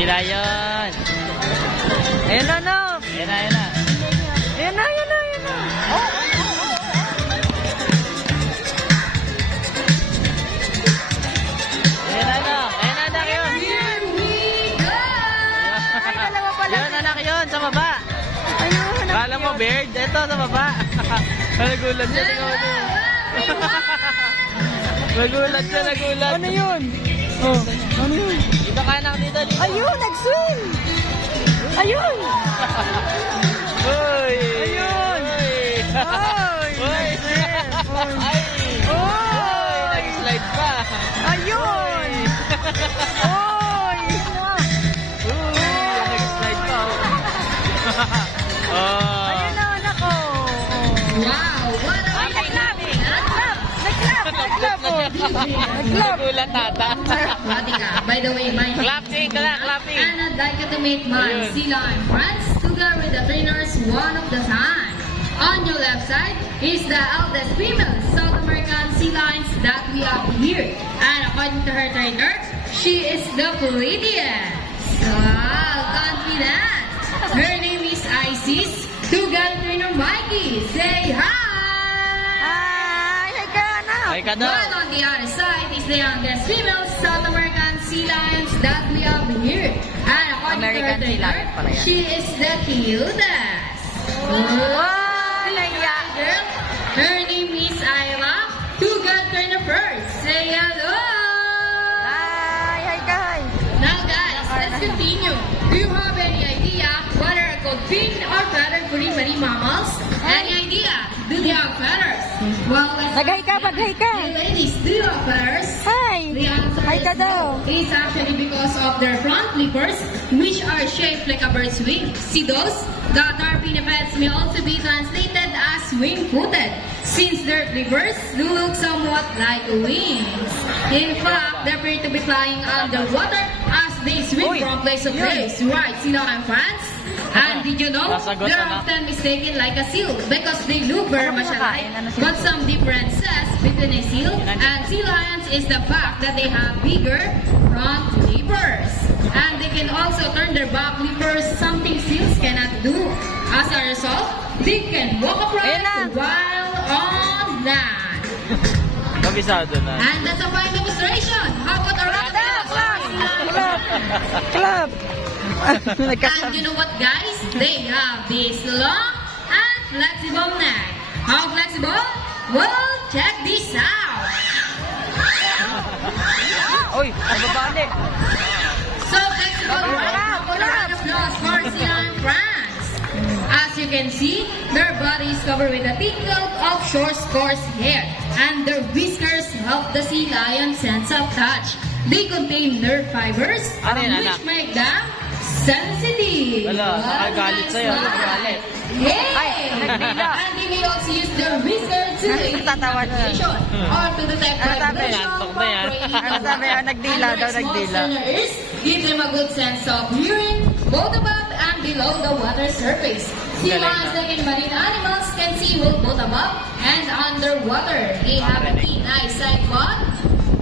Sila yun. Ayan na, no. Ayan na, ayan na. Ayan na, ayan na, ayan na. Oh. Ayan na, no. Ayan na, anak yun. Here we go! Ay, dalawa pala. Yun, anak yun, sa baba. Ayun, Kala mo, Bird? Ito, sa baba. Nagulat siya, nagulat. Nagulat siya, nagulat. Ano yun? Oh, ano yun? Dito ka, anak, dito, dito. Ayun, nag-swim! Ayun! Uy! Ayun! Uy! Ay! Uy! Ay! Oy! Nag-slide pa! Ayun! Oy! Nag-slide pa! Oh! Ayun na, anak ko! Wow! What a Nag-clap! Nag-clap! Nagulat ata. Radhika, by the way, my Clapping ka lang, clapping. and I'd like you to meet my Ayun. Sila and friends together with the trainers one of the time. On your left side is the eldest female South American sea lions that we have here. And according to her trainer, she is the prettiest. Wow, confident. Her name is Isis. Together trainer Mikey. Say hi! Ay, ay ka, anak! Ay ka daw. But on the other side is the youngest female South American sea lions that we have here. And according American to her sea lion pala trainer, yan. she is the cutest. Wow, naiya! Girl, her name is Ira. Two God trainer first. Say hello. Ay, ay ka! Now guys, let's continue. Do you have any idea what are called fin or feather marine mammals? Any idea? Do they have feathers? Well, let's Nag-hi ka, mag-hi ka! Hey ladies, do you have feathers? Hi! The answer Hi ka is daw! no. It's actually because of their front flippers, which are shaped like a bird's wing. See those? The term pinnipeds may also be translated as wing-footed, since their flippers do look somewhat like wings. In fact, they appear to be flying underwater as they swim Uy, from place to yun. place. Right, sila and friends? And did you know, Nasagot they're na. often mistaken like a seal because they look very Ano much alike. kinakain? Ano sila? But some differences between a seal and sea lions is the fact that they have bigger front flippers. And they can also turn their back flippers, something seals cannot do. As a result, they can walk Ayan na. upright while on land. Kabisado na. And that's a fine demonstration. How about a round of applause? Clap! And you know what, guys? They have this long and flexible neck. How flexible? Well, check this out. Uy! Nababali! So flexible, right? How about a round of applause for Sila and France? As you can see, their body is covered with a thick coat of short, coarse hair, and their whiskers help the sea lion sense of touch. They contain nerve fibers, Ano yun, which anak? make them sensitive. Wala, nakagalit Nice sa'yo, one. nakagalit. Hey! Ay, nagdila. And they may also use their whisker to aid Tatawa na. navigation or to detect Ano sabi? vibration Nantok from na yan. prey Ano sabi? Ah, nagdila and daw, their small nagdila. sonar ears give them a good sense of hearing both above and below the water surface. Sea Galing lions, na. like in marine animals, can see both above and underwater. They have a keen eyesight but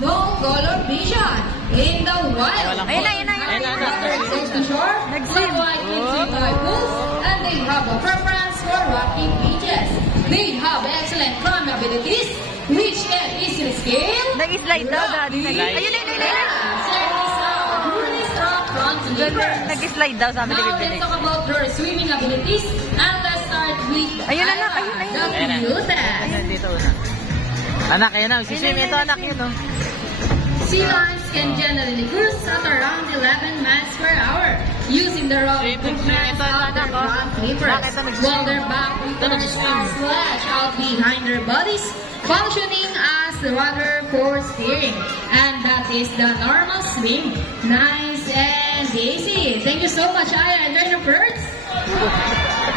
no color vision in the wild. Walang Ayun na, ayun na, ayun na, Ayun na, ayun na. anak. Close to shore, Nag-swim. some white swim by pools, and they have a preference for rocky beaches. They have excellent climb abilities, which can easily scale. Nag-slide daw, daddy. Ayun na, ayun na, ayun na. Check this out. Really strong front flippers. Nag-slide daw, sabi ni Now let's Bibinig. talk about their swimming abilities, and let's start with Ayun na, Ira, ayun, ayun. the Ayun na. cutest. Ayun, dito una. Anak, ayan na. Siswim ito, anak yun, oh. Sea lions can generally cruise at around 11 miles per hour using their own Swim, movements ito, of their anak, oh. front flippers, Bakit ito nag-swim? while their back flippers nag-swim. are slashed out behind their bodies, functioning as the rudder for steering. And that is the normal swim. Nice and easy. Thank you so much, Aya and Rainer Birds.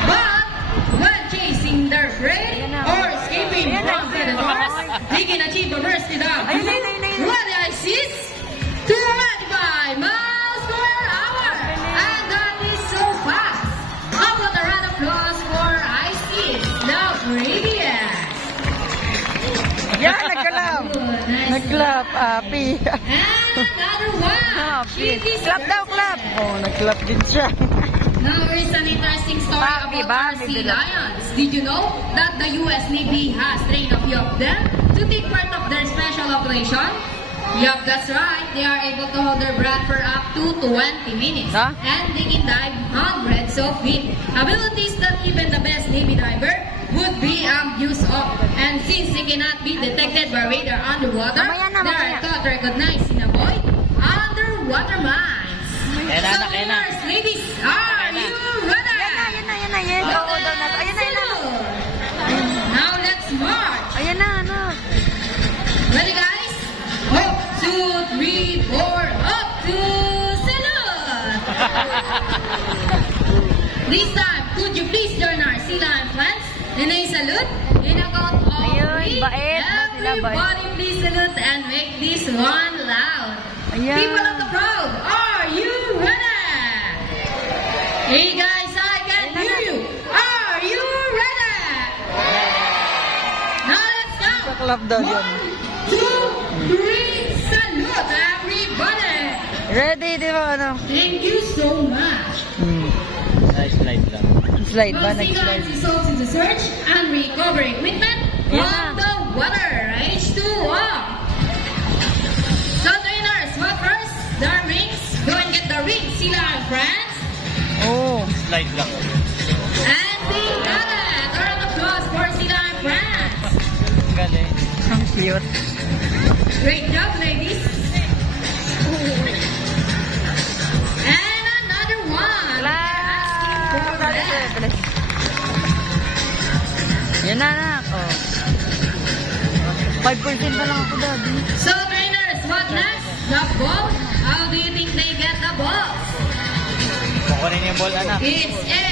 But when chasing their prey or escaping Ayan na, from predators, they can achieve a burst speed of Ayun na, ayun na, ayun na. what I see 225 miles per hour. And that is so fast. How about a round of applause for Isis, the previous? Yan, nag-clap. Good, nice. Nag-clap. Happy. And another one. Happy. It is Clap daw, clap. Oh, nag-clap din siya. Now there is an interesting story Happy about ba? our sea lions. Did you know that the US Navy has trained a few of them to take part of their special operation? Yup, that's right. They are able to hold their breath for up to 20 minutes. Huh? And they can dive hundreds of feet. Abilities that even the best Navy diver would be used of. And since they cannot be detected by radar underwater, Mamaya na, they are mamaya. thought recognized in a void underwater mines. Ayan na, So, anak, ayan na. winners, ladies, are you ready? Yan na. Yes, oo daw na. Ayan na. Now let's march. Ayan na, anak. Ready, guys? Up, 2, 3, 4, up to salute. This time, could you please join our sea lion friends in a salute? In a count of Ayun, 3. bait ba sila, bait? Everybody please salute and make this one loud. Ayan. People of the crowd, are you ready? Hey guys, I can hear you. Are you ready? Now let's go. Clap daw yun. 1, 2, 3, salute everybody. Ready, di ba, ano? Thank you so much. Nice slide lang. Slide ba? Proceed Nag-slide. on results in the search and recovery equipment Yeah. from the water. H2O. So trainers, what first? The rings. Go and get the rings, sila our friends. Oh. Slide lang. And they got it. A round of applause for sila our friends. Galing. Ang cute. Great job, ladies. And another one. Yan na, anak. Oh. 5% na lang ako, daddy. So trainers, what next? The ball? How do you think they get the balls? Kukunin yung ball, anak. It's a...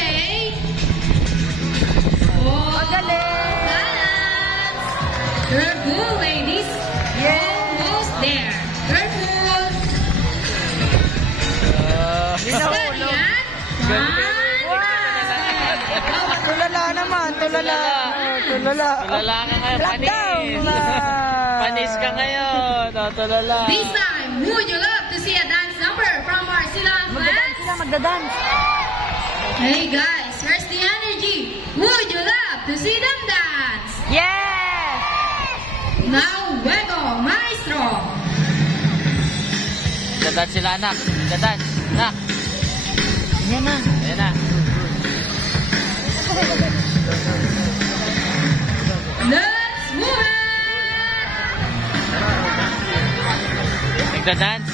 Magaling! Balance! Careful, ladies. Almost there. Careful. Hindi na Steady, ulo. yan. Tulala naman, tulala. Tulala. Tulala ka ngayon, Clap panis. down. Panis ka ngayon. Oh, tulala. This time, would you love to see a dance number from our Silang Magdadance friends? sila, magdadance. Hey guys, where's the energy? Would you love to see them dance? Yes! Now, luego, maestro. Dadaan sila, anak. Dadaan. Anak. Yan na. Ayan na. Let's move it. Nagdadance.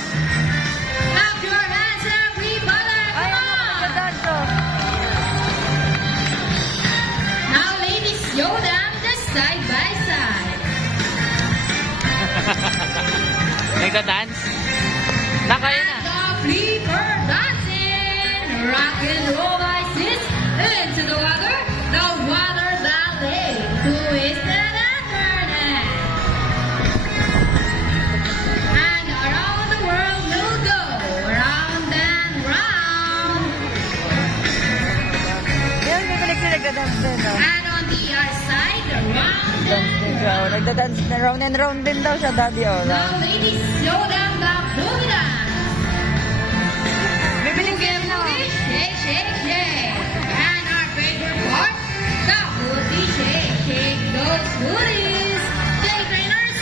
Clap your hands, everybody. Ay, Come on. magdadance, oh. Now, ladies, show them the side by side. Nagdadance. Anak, ayan na. The flipper dancing. Rock and roll ices into the water. The water ballet. Twisted and turning. And around the world we'll go. Round and round. Yan, may balik sila, nagdadance din, oh. And on the other side, round Dance and din siya, oh. Nagdadance na round and round din daw siya, daddy, oh. now, ladies, show them the boogie dance. Bibiling game na, oh. Shake, shake, shake. And our favorite part, the booty shake. Shake those booties. Shake trainers,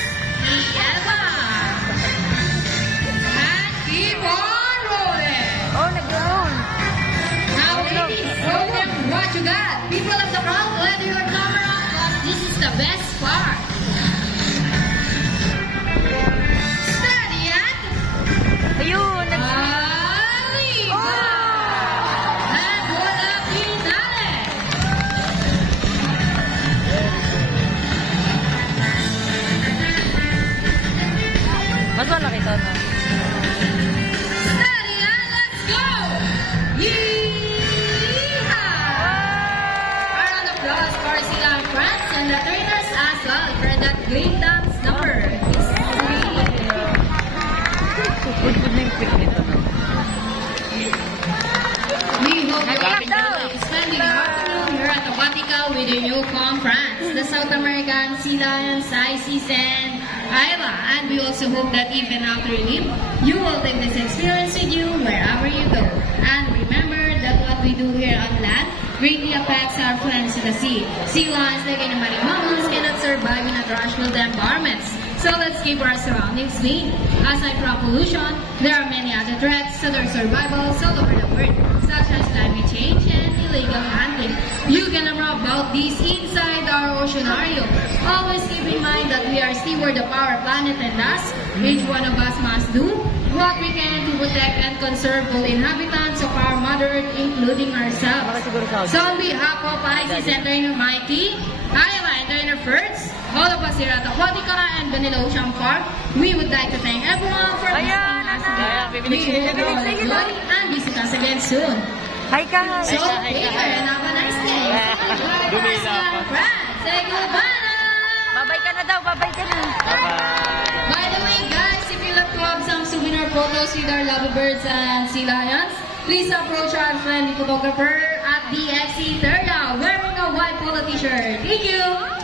Ieva. And keep on rolling. Oh, nag-round. Now, ladies, show them what you got. People of the crowd, let your camera on, 'cause this is the best part. Steady and Ayun, Aliga. And wala pinale. mas malaki to, no? Steady and let's go! Yeehaw! A round of applause for Silang friends and the trainers as well for that great dance number. Good na yung quick nito, no? We hope you enjoy spending your afternoon here at the Vatican with your new conference, the South American Sea Lions High Season Ayla, and we also hope that even after you leave, you will take this experience with you wherever you go. And remember that what we do here on land greatly affects our friends in the sea. Sea lions like any mammals cannot survive in a trash-filled environments. So let's keep our surroundings clean. Aside from pollution, there are many other threats to their survival all over the world, such as climate change and illegal hunting. You can learn about these inside our oceanarium. Always keep in mind that we are steward of our planet and thus, each one of us must do what we can to protect and conserve all inhabitants of our Mother Earth, including ourselves. So on behalf of ICC Trainer Mikey, Ayla and Trainer Ferds, all of us here at Aquatica and Vanilla Ocean Park, we would like to thank everyone for visiting us today. We hope you all enjoy and visit us again soon. Hi ka! So, take care and have a nice day. Bye, friends. Say goodbye na! Babay ka na daw, babay ka na. By the way, guys, if you love to have some souvenir photos with our lovely birds and sea lions, please approach our friendly photographer at the XC Terra wearing a white polo t-shirt. Thank you!